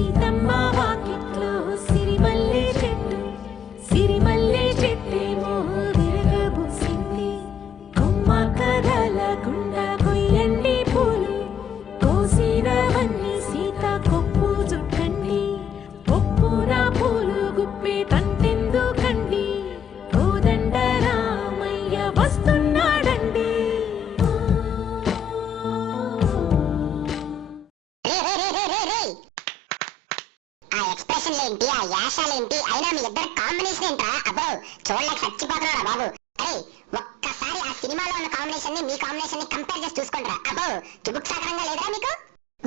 సీతమ్మ వాకిట్లో సిరిమల్లె చెట్టు సిరిమల్లె చెట్టేమో విరగబూసింది. కొమ్మ కదలకుండా కొయ్యండి పూలు కోసినవన్నీ సీత కొప్పు చుట్టండి. ఒప్పున పూలు గుప్పే తంతెందుకండి కోదండ రామయ్య వస్తున్నాడండి. ఆ ఎక్స్ప్రెషన్లేంటి, ఆ యాషాలేంటి, అయినా మీ ఇద్దరు కాంబినేషన్ ఏంట్రా? అబ్బో చూడలేక చచ్చిపోతున్నారా బాబు. అరే ఒక్కసారి ఆ సినిమాలో ఉన్న కాంబినేషన్ ని మీ కాంబినేషన్ ని కంపేర్ చేసి చూసుకుంటారా? అబ్బో చుబుక్సాకరంగా లేదురా మీకు?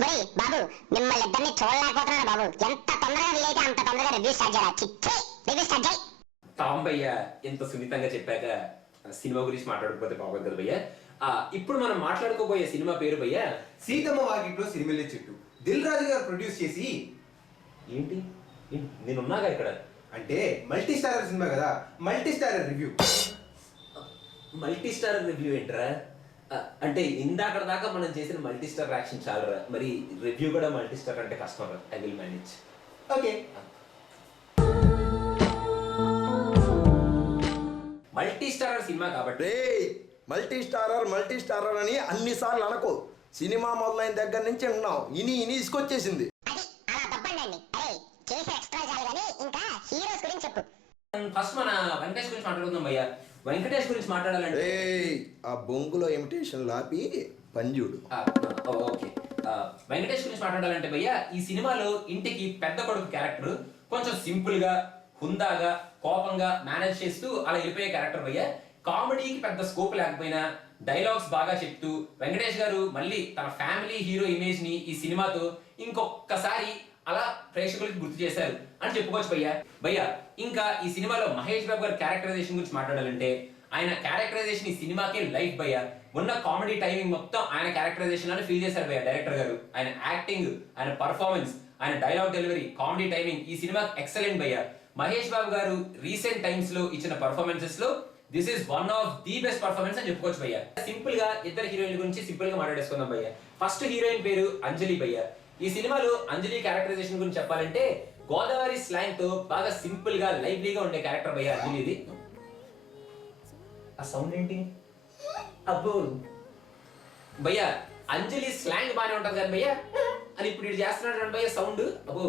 ఒరే బాబు మిమ్మల్ని ఇద్దరిని చూడలేకపోతున్నారా బాబు. ఎంత తొందరగా వీలైతే అంత తొందరగా రివ్యూ స్టార్ట్ చేయాలి. చిచ్చే రివ్యూ స్టార్ట్ చేయి. టామ్ భయ్య ఎంత సున్నితంగా చెప్పాక సినిమా గురించి మాట్లాడకపోతే బాగోదు కదా భయ్య. ఇప్పుడు మనం మాట్లాడుకోబోయే సినిమా పేరు భయ్య సీతమ్మ వాకిట్లో సిరిమల్లె చెట్టు. దిల్ రాజు గారు ప్రొడ్యూస్ చేసి ఏంటి నేనున్నాగా ఇక్కడ. అంటే మల్టీ స్టారర్ సినిమా కదా, multi starrer review. Multi star review ఏంట్రా? అంటే ఇందాక దాకా మనం చేసిన మల్టీ స్టార్ యాక్షన్ చాలరా, మరి రివ్యూ కూడా మల్టీ స్టార్ అంటే కష్టం రా. I will manage. Okay multi starrer cinema కాబట్టి మల్టీ స్టారర్ అని అన్నిసార్లు అనకు. సినిమా మొదలైన దగ్గర నుంచి ఉన్నావు, ఇని ఇసుకొచ్చేసింది. అది అలా తప్పండి. అరే చేసే ఎక్స్ట్రా చాలు కానీ ఇంకా హీరోస్ గురించి చెప్పు. ఫస్ట్ మన వెంకటేష్ గురించి మాట్లాడుకుందాం భయ్య. వెంకటేష్ గురించి మాట్లాడాలంటే ఆ బొంగులో ఇమిటేషన్ లాపి పంజుడు. ఓకే, వెంకటేష్ గురించి మాట్లాడాలంటే భయ్య ఈ సినిమాలో ఇంటికి పెద్ద కొడుకు క్యారెక్టర్ కొంచెం సింపుల్ గా హుందాగా కోపంగా మేనేజ్ చేస్తూ అలా వెళ్ళిపోయే క్యారెక్టర్ భయ్య. కామెడీకి పెద్ద స్కోప్ లేకపోయినా డైలాగ్స్ బాగా చెప్తూ వెంకటేష్ గారు మళ్ళీ తన ఫ్యామిలీ హీరో ఇమేజ్ ని ఈ సినిమాతో ఇంకొకసారి అలా ప్రేక్షకులకి గుర్తు చేశారు అని చెప్పుకోవచ్చు భయ్య. ఇంకా ఈ సినిమాలో మహేష్ బాబు గారి క్యారెక్టరైజేషన్ గురించి మాట్లాడాలంటే ఆయన క్యారెక్టరైజేషన్ ఈ సినిమాకే లైఫ్ భయ్య. ఉన్న కామెడీ టైమింగ్ మొత్తం ఆయన క్యారెక్టరైజేషన్ అని ఫీల్ చేశారు భయ్య డైరెక్టర్ గారు. ఆయన యాక్టింగ్, ఆయన పర్ఫార్మెన్స్, ఆయన డైలాగ్ డెలివరీ, కామెడీ టైమింగ్ ఈ సినిమా ఎక్సలెంట్ భయ్య. మహేష్ బాబు గారు రీసెంట్ టైమ్స్ లో ఇచ్చిన పర్ఫార్మెన్సెస్ లో this is one of the best performance అని చెప్పుకోవచ్చు భయ్య. సింపుల్ గా ఇద్దరు హీరోయిన్ గురించి సింపుల్ గా మాట్లాడేసుకుందాం భయ్య. ఫస్ట్ హీరోయిన్ పేరు అంజలి భయ్య. ఈ సినిమాలో అంజలి క్యారెక్టరైజేషన్ గురించి చెప్పాలంటే గోదావరి స్లాంగ్ తో బాగా సింపుల్ గా లైవ్లీగా ఉండే క్యారెక్టర్ భయ్య అంజలిది. ఆ సౌండ్ ఏంటి? అబ్బో భయ్య అంజలి స్లాంగ్ బానే ఉంటది కానీ భయ్య అని ఇప్పుడు ఇది చేస్తున్నాడు భయ్య సౌండ్. అబ్బో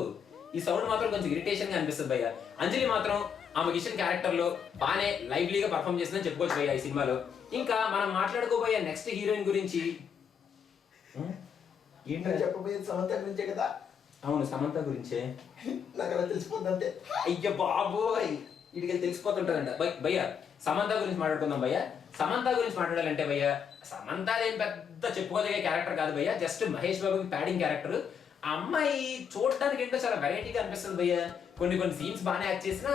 ఈ సౌండ్ మాత్రం కొంచెం ఇరిటేషన్ గా అనిపిస్తుంది భయ్య. అంజలి మాత్రం ఆమె కిషన్ క్యారెక్టర్ లో బానే లైవ్లీగా పర్ఫార్మ్ చేసిందని చెప్పుకోవచ్చు భయ్య ఈ సినిమాలో. ఇంకా మనం మాట్లాడుకోబోయే నెక్స్ట్ హీరోయిన్ గురించి ఏంటో చెప్పబోయేది సమంత గురించే కదా. అవును సమంత గురించే. నాకు అలా తెలిసిపోతుందంటే అయ్య బాబోయ్ వీటికి తెలిసిపోతుంటదంట భయ్య. సమంత గురించి మాట్లాడుకుందాం భయ్య. సమంత గురించి మాట్లాడాలంటే భయ్య సమంత ఏం పెద్ద చెప్పుకోదగే క్యారెక్టర్ కాదు భయ్య. జస్ట్ మహేష్ బాబుకి ప్యాడింగ్ క్యారెక్టర్. ఆ అమ్మాయి చూడడానికి ఏంటో చాలా వెరైటీగా అనిపిస్తుంది భయ్య. కొన్ని సీన్స్ బాగానే యాక్ట్ చేసినా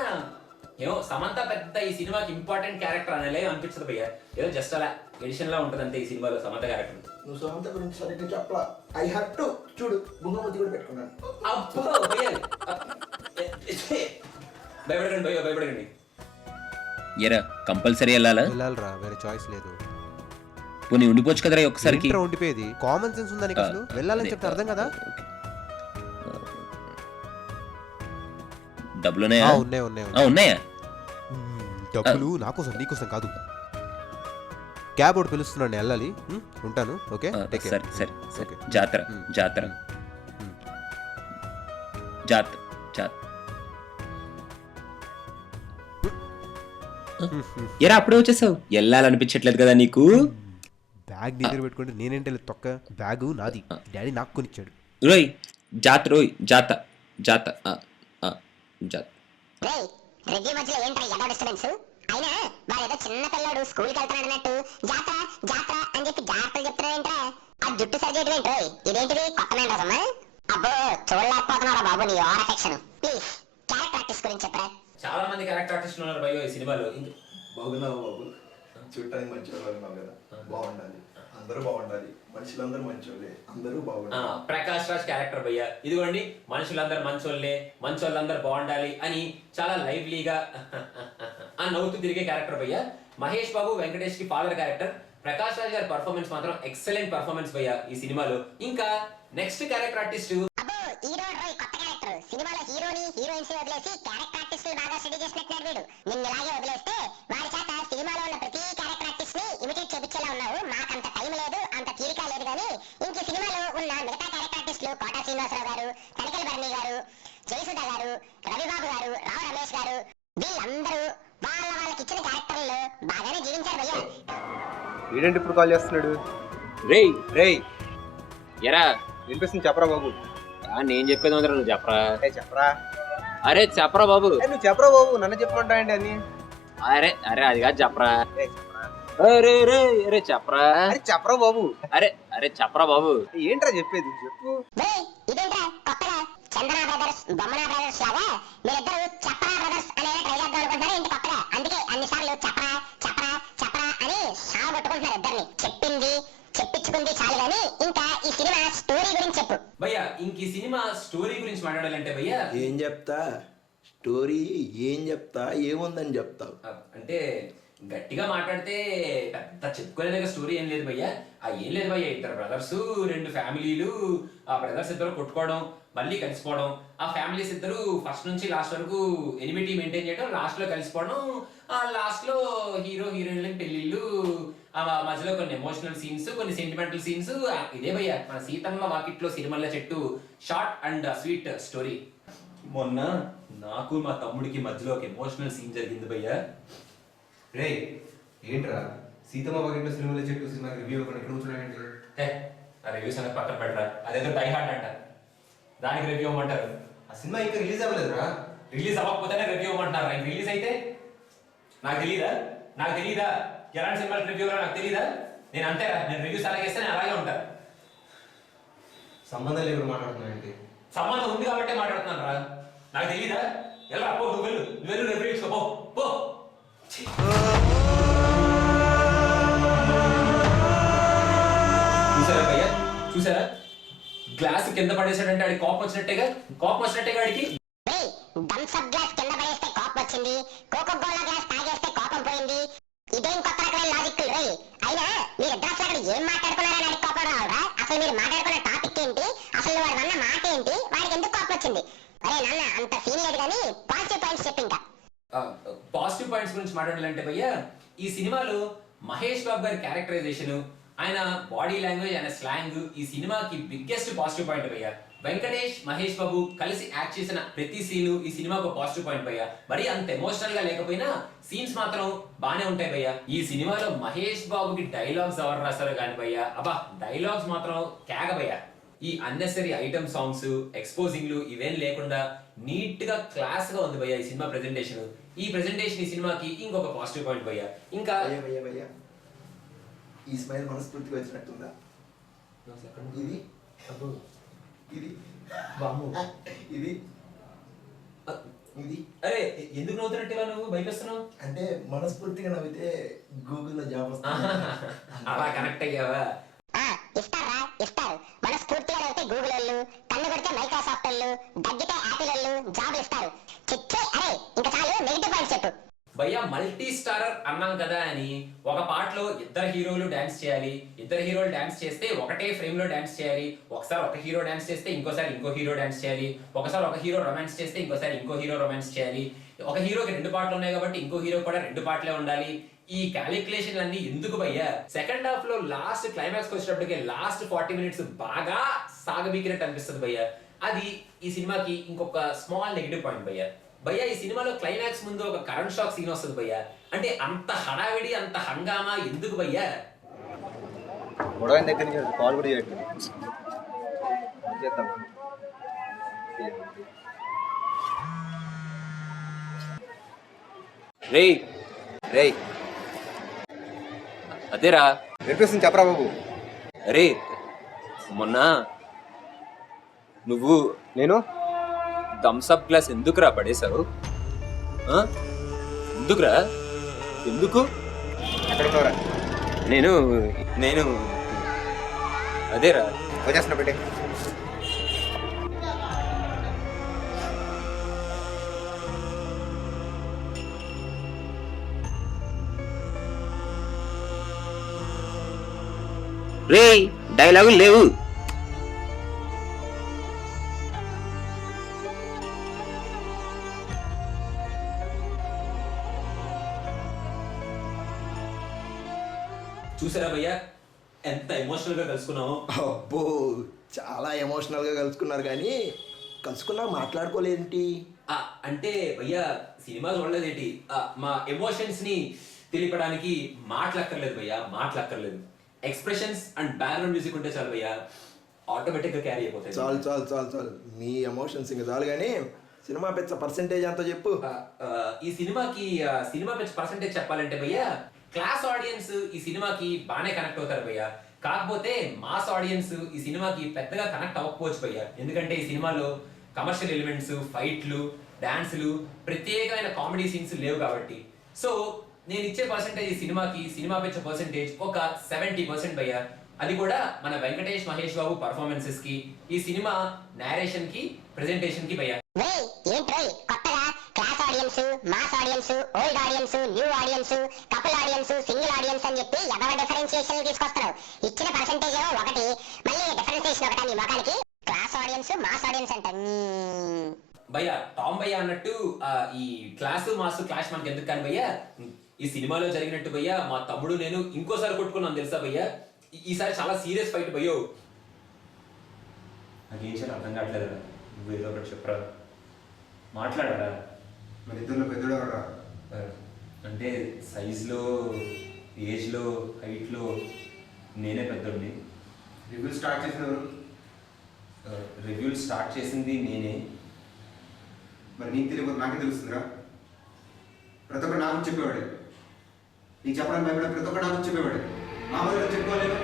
ఏమో సమంత పెద్ద ఈ సినిమాకి ఇంపార్టెంట్ క్యారెక్టర్ అనేది అనిపించదు భయ్య. ఏదో జస్ట్ అలా ఎడిషన్ లా ఉంటుంది అంతే ఈ సినిమాలో సమంత క్యారెక్టర్. నువ్వు సమంత గురించి సరిగ్గా చెప్పలా. ఐ హ్యావ్ టు చూడు బుంగమతి కూడా పెట్టుకున్నాను. అబ్బో భయ్య భయపడకండి భయ్య భయపడకండి. ఎరా కంపల్సరీ వెళ్ళాలరా, వేరే చాయిస్ లేదు. పోనీ ఉండిపోవచ్చు కదరా ఒక్కసారికి. ఉండిపోయేది కామన్ సెన్స్ ఉందని అసలు వెళ్ళాలని చెప్తే అర్థం కదా. డబ్బులు ఉన్నాయా? ఉన్నాయా? డబ్బులు నాకోసం నీకోసం కాదు. క్యాబ్ ఒకటి పిలుస్తున్నాడు, వెళ్ళాలి. ఉంటాను. ఓకే సరే. జాతర జాతర జాతర జాతర ఎరా అప్పుడే వచ్చేసావు. వెళ్ళాలనిపించట్లేదు కదా నీకు? బ్యాగ్ నీ దగ్గర పెట్టుకుంటే నేనేంటే తొక్క. బ్యాగు నాది, డాడీ నాకు కొనిచ్చాడు. రోయ్ జాతర రోయ్ జాత జాత జాత. రేయ్ రివ్యూ మధ్యలో ఏంట్రా ఎదో డిస్టర్బెన్స్? అయినా వాడు ఏదో చిన్న పిల్లాడు స్కూల్కి వెళ్తున్నాడు అన్నట్టు జాతర జాతర అని చెప్పి జాగ్రత్తలు చెప్తున్నాడేంట్రా? ఆ జుట్టు సరిచేయడం ఏంట్రో? ఇదేంటిది కొత్త మ్యాన్ రాసమ్మా? అబ్బో చూడలేకపోతున్నారా బాబు నీ over affection. Please character artist గురించి చెప్పరా. చాలా మంది క్యారెక్టర్ ఆర్టిస్టులు ఉన్నారు భయ్య ఈ సినిమాలో. బాగున్నావు బాబు, చూడటానికి మంచి వాళ్ళు కదా. బాగుండాలి, అందరూ బాగుండాలి, మనుషులందరూ మంచోళ్ళే, అందరూ బాగుండాలి. ప్రకాష్ రాజ్ క్యారెక్టర్ భయ్య ఇదిగోండి. మనుషులందరూ మంచోళ్ళే, మంచోళ్ళందరూ బాగుండాలి అని చాలా లైవ్లీగా అని నవ్వుతూ తిరిగే క్యారెక్టర్ భయ్య. మహేష్ బాబు వెంకటేష్ కి ఫాదర్ క్యారెక్టర్. ప్రకాష్ రాజ్ గారి పర్ఫార్మెన్స్ మాత్రం ఎక్సలెంట్ పర్ఫార్మెన్స్ భయ్య ఈ సినిమాలో. ఇంకా నెక్స్ట్ క్యారెక్టర్ ఆర్టిస్ట్ అబ్బో హీరో రోయ్ కొత్త క్యారెక్టర్ సినిమాలో హీరోని హీరోయిన్స్ వదిలేసి క్యారెక్టర్ ఆర్టిస్టులు బాగా స్టడీ చేసినట్టున్నాడు వీడు. నిన్ను ఇలాగే వదిలేస్తే వాడి చేత సినిమాలో ఉన్న ప్రతి క్యారెక్టర్ ఆర్టిస్ట్ ని ఇమిటేట్ చేపించేలా ఉన్నావు. మాకంత టైం లేదు, అంత తీరిక లేదు. కానీ ఇంక సినిమాలో ఉన్న మిగతా క్యారెక్టర్ ఆర్టిస్టులు కోట శ్రీనివాసరావు గారు, తనికెల భరణి గారు, జయసుధ గారు, రవిబాబు గారు, రావు రమేష్ గారు, వీళ్ళందరూ వాళ్ళకి ఇచ్చిన క్యారెక్టర్లు బాగానే జీవించారు భయ్యా. ఏంటంటే ఇప్పుడు కాల్ చేస్తున్నాడు? రేయ్ రేయ్ ఎరా వినిపిస్తుంది, చెప్పరా బాబు. నేను చెప్పేది అందరూ నువ్వు చెప్పరా. చెప్పరా. అరే చెప్పరా బాబు. నువ్వు చెప్పరా బాబు, నన్ను చెప్పమంటాయండి అని. అరే అరే అది కాదు చెప్పరా. చెప్పరా. అరే రే అరే చెప్పరా. అరే చెప్పరా బాబు. అరే అరే చెప్పరా బాబు. ఏంట్రా చెప్పేది, చెప్పు. ఇదేంట్రా కొత్తగా చందన బ్రదర్స్, బొమ్మన బ్రదర్స్ లాగా మీరిద్దరు చెప్పరా బ్రదర్స్ అనేది ట్రై చేద్దాం అనుకుంటున్నారు ఏంటి కొత్తగా? అందుకే అన్నిసార్లు చెప్పరా చెప్పరా చెప్పరా అని సాగొట్టుకుంటున్నారు ఇద్దరిని. చెప్పింది చెప్పించుకుంది చాలు కానీ ఇంకా ఈ సినిమా స్టోరీ గురించి చెప్పు భయ్యా. ఇంక ఈ సినిమా స్టోరీ గురించి మాట్లాడాలంటే భయ్యా ఏం చెప్తా స్టోరీ, ఏం చెప్తా, ఏముందని చెప్తావు? అంటే గట్టిగా మాట్లాడితే పెద్ద చెప్పుకోలేక స్టోరీ ఏం లేదు భయ్యా. ఏం లేదు భయ్యా, ఇద్దరు బ్రదర్స్, రెండు ఫ్యామిలీలు. ఆ బ్రదర్స్ ఇద్దరు కొట్టుకోవడం, మళ్ళీ కలిసిపోవడం. ఆ ఫ్యామిలీస్ ఇద్దరు ఫస్ట్ నుంచి లాస్ట్ వరకు ఎనిమిటీ మెయింటైన్ చేయడం, లాస్ట్ లో కలిసిపోవడం. ఆ లాస్ట్ లో హీరో హీరోయిన్ పెళ్లిళ్ళు, ఆ మధ్యలో కొన్ని ఎమోషనల్ సీన్స్, కొన్ని సెంటిమెంటల్ సీన్స్. ఇదే భయ్యా మన సీతమ్మ వాకిట్లో సిరిమల్ల చెట్టు షార్ట్ అండ్ స్వీట్ స్టోరీ. మొన్న నాకు మా తమ్ముడికి మధ్యలో ఒక ఎమోషనల్ సీన్ జరిగింది భయ్యా. రే ఏంట్రా సీతమ్మ వాకిట్లో సినిమాలో చెట్టు సినిమా రివ్యూ ఇక్కడ కూర్చున్నాయంటే? ఆ రివ్యూస్ అనేది పక్కన పెట్టరా, అదేదో డై హార్డ్ అంట, దానికి రివ్యూ ఇవ్వమంటారు. ఆ సినిమా ఇంకా రిలీజ్ అవ్వలేదురా. రిలీజ్ అవ్వకపోతేనే రివ్యూ ఇవ్వమంటారు. ఇంక రిలీజ్ అయితే నాకు తెలీదా? ఎలాంటి సినిమా రివ్యూ నాకు తెలీదా? నేను అంతేరా, నేను రివ్యూస్ అలాగేస్తే నేను అలాగే ఉంటాను. సంబంధం లేకుండా మాట్లాడుతున్నాయంటే? సంబంధం ఉంది కాబట్టి మాట్లాడుతున్నాను రా. నాకు తెలీదా? ఎలా పో, నువ్వు వెళ్ళు రివ్యూ ఇచ్చుకో పో. చూసారా భయ్యా, చూసారా? గ్లాస్ కింద పడేసాడంటే ఆడికి కోపం వచ్చినట్టేగా ఆడికి. థమ్స్ అప్ గ్లాస్ కింద పడేస్తే కోపం వచ్చింది, కోకో కోలా గ్లాస్ తాగేస్తే కోపం పోయింది. ఇదేం కొత్త రకమైన లాజిక్ రే? అయినా మీరు ఇద్దరు అసలు అక్కడ ఏం మాట్లాడుకున్నారని అడిగి కోపం రావాలరా? అసలు మీరు మాట్లాడుకున్న టాపిక్ ఏంటి, అసలు వాడు అన్న మాట ఏంటి, వాడికి ఎందుకు కోపం వచ్చింది? అరే నాన్న అంత సీన్ లేదు కానీ పాజిటివ్ పాయింట్స్ చెప్పి ఇంకా. పాజిటివ్ పాయింట్స్ గురించి మాట్లాడాలంటే భయ్యా, ఈ సినిమాలో మహేష్ బాబు గారి క్యారెక్టరైజేషన్, ఆయన బాడీ లాంగ్వేజ్, ఆయన స్లాంగ్ ఈ సినిమాకి బిగ్గెస్ట్ పాజిటివ్ పాయింట్ భయ్యా. వెంకటేష్, మహేష్ బాబు కలిసి యాక్ట్ చేసిన ప్రతి సీను ఈ సినిమాకు పాజిటివ్ పాయింట్ భయ్యా. మరి అంత ఎమోషనల్ గా లేకపోయినా సీన్స్ మాత్రం బానే ఉంటాయి భయ్యా. ఈ సినిమాలో మహేష్ బాబుకి డైలాగ్స్ ఎవరు రాశారో కానీ భయ్యా, అబ్బా డైలాగ్స్ మాత్రం కేక భయ్యా. ఈ అన్నెసరీ ఐటమ్ సాంగ్స్, ఎక్స్పోజింగ్లు ఇవేం లేకుండా నీట్ గా క్లాస్ గా ఉంది భయ్యా ఈ సినిమా ప్రెజెంటేషన్. ఈ ప్రెజెంటేషన్ ఈ సినిమాకి ఇంకొక పాజిటివ్ పాయింట్ భయ్యా. ఇంకా భయ్యా ఈ స్మైల్ మనస్ఫూర్తిగా వచ్చినట్టుందా? ఇది ఇది ఇది ఇది అరే ఎందుకు నవ్వుతున్నట్టుగా నువ్వు భయపిస్తున్నావు? అంటే మనస్ఫూర్తిగా నవ్వితే గూగుల్లో జాబ్ అలా కనెక్ట్ అయ్యావా? ఇస్తారు మనస్ఫూర్తిగా అయితే గూగుల్ వాళ్ళు, కన్ను కొడితే మైక్రోసాఫ్ట్ వాళ్ళు, దగ్గితే యాపిల్ వాళ్ళు జాబ్లు ఇస్తారు. అరే ఇంకా చాలు, నెగిటివ్ పాయింట్స్ చెప్పు భయ్యా. మల్టీ స్టారర్ అన్నాం కదా అని ఒక పాటలో ఇద్దరు హీరోలు డాన్స్ చేయాలి, ఇద్దరు హీరోలు డాన్స్ చేస్తే ఒకటే ఫ్రేమ్ లో డాన్స్ చేయాలి, ఒకసారి ఒక హీరో డాన్స్ చేస్తే ఇంకోసారి ఇంకో హీరో డాన్స్ చేయాలి, ఒకసారి ఒక హీరో రొమాన్స్ చేస్తే ఇంకోసారి ఇంకో హీరో రొమాన్స్ చేయాలి, ఒక హీరోకి 2 పాటలు ఉన్నాయి కాబట్టి ఇంకో హీరో కూడా 2 పాటలే ఉండాలి. ఈ క్యాలిక్యులేషన్ అన్ని ఎందుకు భయ్యా? సెకండ్ హాఫ్ లో లాస్ట్ క్లైమాక్స్ వచ్చేటప్పటికి లాస్ట్ 40 minutes బాగా సాగబీకినట్టు అనిపిస్తుంది భయ్యా. అది ఈ సినిమాకి ఇంకొక స్మాల్ నెగిటివ్ పాయింట్ భయ్యా. భయ్యా ఈ సినిమాలో క్లైమాక్స్ ముందు ఒక కరెంట్ షాక్ సీన్ వస్తుంది భయ్యా. అంటే అంత హడావిడి, అంత హంగామా ఎందుకు భయ్యా? గొడవ దగ్గర నుంచి కాల్ కూడా చేయట్లేదు. చేద్దాం. రేయ్ రేయ్ అదేరా వినిపిస్తుంది, చెప్పరా బాబు. అరే మొన్న నువ్వు నేను థమ్స్ అప్ గ్లాస్ ఎందుకురా పడేశావు? ఎందుకురా? ఎందుకు? ఎక్కడ ఉన్నారా? నేను అదేరా వచ్చేస్తున్నా పెట్టే. రేయ్ డైలాగులు లేవు. చూసారా భయ్యా ఎంత ఎమోషనల్ గా కలుసుకున్నామో. అబ్బో చాలా ఎమోషనల్గా కలుసుకున్నారు కానీ కలుసుకున్నా మాట్లాడుకోలేదేంటి? అంటే భయ్యా సినిమా చూడలేదేంటి, మా ఎమోషన్స్ ని తెలిపడానికి మాటలక్కర్లేదు భయ్యా, మాటలక్కర్లేదు. ఎక్స్ప్రెషన్స్ అండ్ బ్యాక్గ్రౌండ్ మ్యూజిక్ ఉంటే చాలు భయ్యా, ఆటోమేటిక్ గా క్యారీ అయిపోతాయి. చాలు చాలు చాలు చాలు మీ ఎమోషన్స్ ఇంకా చాలు కానీ సినిమా పెద్ద పర్సెంటేజ్ అంతా చెప్పు. ఈ సినిమాకి సినిమా పెంచు పర్సెంటేజ్ చెప్పాలంటే భయ్యా, క్లాస్ ఆడియన్స్ ఈ సినిమాకి బాగానే కనెక్ట్ అవుతారు భయ్యా. కాకపోతే మాస్ ఆడియన్స్ ఈ సినిమాకి పెద్దగా కనెక్ట్ అవ్వకపోవచ్చు భయ్యా, ఎందుకంటే ఈ సినిమాలో కమర్షియల్ ఎలిమెంట్స్, ఫైట్లు, డాన్సులు, ప్రత్యేకమైన కామెడీ సీన్స్ లేవు కాబట్టి. సో నేను ఇచ్చే పర్సెంటేజ్ ఈ సినిమాకి, సినిమా పెంచే పర్సెంటేజ్ ఒక 70% భయ్యా. అది కూడా మన వెంకటేష్ మహేష్ బాబు పర్ఫార్మెన్సెస్ కి, ఈ సినిమా నేరేషన్ కి, ప్రెజెంటేషన్ కి భయ్యా. ఏంట్రో కొత్తగా class audience, mass audience, old audience, new audience, couple audience, single audience అని చెప్పి ఎవరి డిఫరెన్షియేషన్ తీసుకొస్తారు. ఇచ్చిన పర్సెంటేజ్ ఒకటి, మళ్ళీ డిఫరెన్షియేషన్ ఒకటి నీ మొఖానికి. క్లాస్ ఆడియన్స్, మాస్ ఆడియన్స్ అంట. భయ్యా టామ్ భయ్యా అన్నట్టు ఈ క్లాసు మాస్ క్లాష్ మనకి ఎందుకు కానీ భయ్యా, ఈ సినిమాలో జరిగినట్టు భయ్యా మా తమ్ముడు నేను ఇంకోసారి కొట్టుకున్నాను తెలుసా భయ్యా. ఈసారి చాలా సీరియస్ ఫైట్ భయ్యో. నాకేం చేయాలి అర్థం కావట్లేదురా, నువ్వు ఏదో ఒకటి చెప్పరా, మాట్లాడరా. మరి ఇద్దరు పెద్దోడు అంటే సైజులో, ఏజ్లో, హైట్లో నేనే పెద్దోడిని. రివ్యూ స్టార్ట్ చేసినవారు రివ్యూలు స్టార్ట్ చేసింది నేనే. మరి నీకు తెలియదు నాకే తెలుస్తుందిరా. ప్రతి ఒక్కరు నాకు చెప్పేవాడే, నీకు చెప్పడానికి భయపడే ప్రతి ఒక్కరు నాకు చెప్పేవాడే. నా మొదలు చెప్పుకోలేదు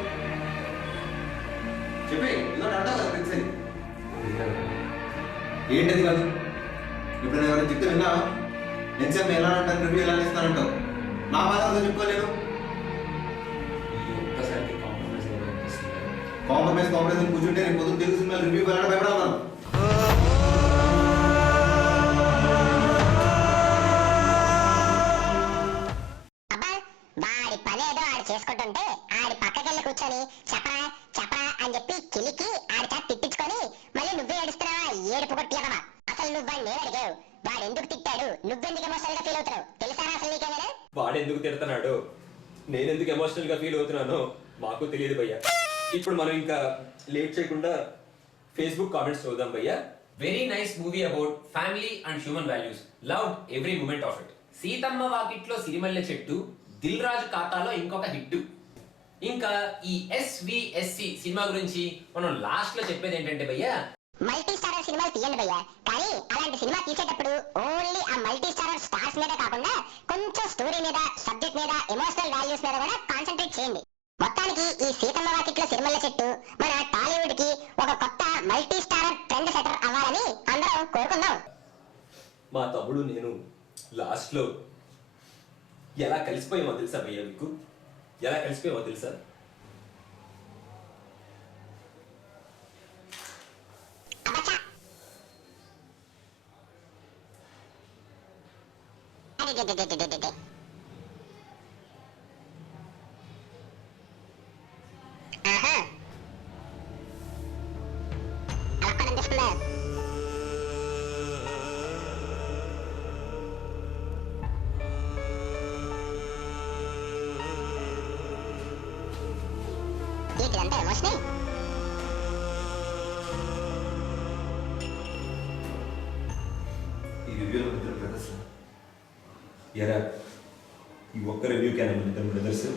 చెప్పే ఇదో అంటావు కదా ఫ్రెండ్స్ అని. ఏంటది కాదు, ఇప్పుడు నేను ఎవరైనా చెప్తే విన్నా నెక్స్ట్ టైం ఎలా అంటాను, రివ్యూ ఎలా ఇస్తానంటావు. నా బాధతో చెప్పుకోలేదు. కాంప్రమైజ్ కూర్చుంటే నేను పొద్దున్న తెలుగు సినిమా రివ్యూ వెళ్ళడం భయపడాలను. వాడి పనేదో ఆడు చేసుకుంటుంటే ఆడి పక్కకెళ్ళి కూర్చొని చెప్పరా చెప్పరా అని చెప్పి కిలికి ఆడి చేత తిట్టించుకొని మళ్ళీ నువ్వే ఏడుస్తున్నావా, ఏడుపు కొట్టియవా. అసలు నువ్వు వాడిని అడిగావు, వాడు ఎందుకు తిట్టాడు, నువ్వెందుకు ఎమోషనల్ గా ఫీల్ అవుతున్నావు తెలుసారా అసలు నీకేమైనా? వాడు ఎందుకు తిడుతున్నాడు, నేను ఎందుకు ఎమోషనల్ గా ఫీల్ అవుతున్నానో మాకు తెలియదు భయ్యా. ఇప్పుడు మనం ఇంకా లేట్ చేయకుండా ఫేస్బుక్ కామెంట్స్ చూద్దాం భయ్యా. Very nice movie about family and human values, love every moment of it. Seethamma Vakitlo Sirimalle చెట్టు, దిల్ రాజు ఖాతాలో ఇంకొక హిట్. ఇంకా ఈ SVSC సినిమా గురించి మనం లాస్ట్ లో చెప్పేది ఏంటంటే భయ్యా, మల్టీ స్టారర్ సినిమాలు తీయండి భయ్యా, కానీ అలాంటి సినిమా తీసేటప్పుడు ఓన్లీ ఆ మల్టీ స్టారర్ స్టార్స్ మీద కాకుండా కొంచెం స్టోరీ మీద, సబ్జెక్ట్ మీద, ఎమోషనల్ వాల్యూస్ మీద కూడా కాన్సన్ట్రేట్ చేయండి. మొత్తానికి ఈ సీతమ్మ వాకిట్లో సిరిమల్లె చెట్టు మన టాలీవుడ్ కి ఒక కొత్త మల్టీ స్టారర్ ట్రెండ్ సెటర్ అవ్వాలని అందరం కోరుకుందాం. మా తమ్ముడు నేను లాస్ట్ లో ఎలా కలిసిపోయామో తెలుసా భయ్యా, మీకు ఎలా కలిసిపోయామో తెలుసా? ఇదంతా ఎమోషనల్. ఈ రివ్యూలో ఇద్దరు బ్రదర్స్ ఎరా, ఈ ఒక్క రివ్యూకేనా మన ఇద్దరు బ్రదర్స్?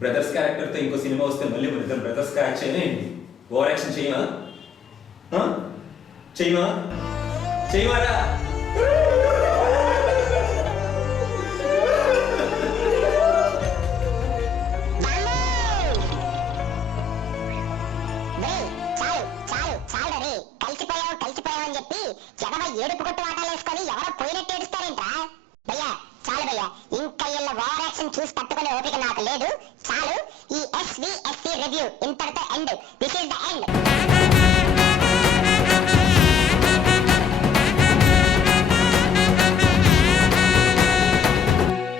బ్రదర్స్ క్యారెక్టర్తో ఇంకో సినిమా వస్తే మళ్ళీ మన ఇద్దరు బ్రదర్స్ యాక్ట్ చేయమేంటి? ఓవర్ యాక్షన్ చేయమా? చేయమా చేయమారా? ఏడుపు కొట్టు ఆటలు వేసుకొని ఎవరో పోయినట్టు ఏడుస్తారేంట్రా భయ్యా? చాలు భయ్యా, ఇంకా ఇళ్ళ ఓవర్ యాక్షన్ చూసి తట్టుకునే ఓపిక నాకు లేదు. చాలు, ఈ SVSC రివ్యూ ఇంతటితో end. This is the end.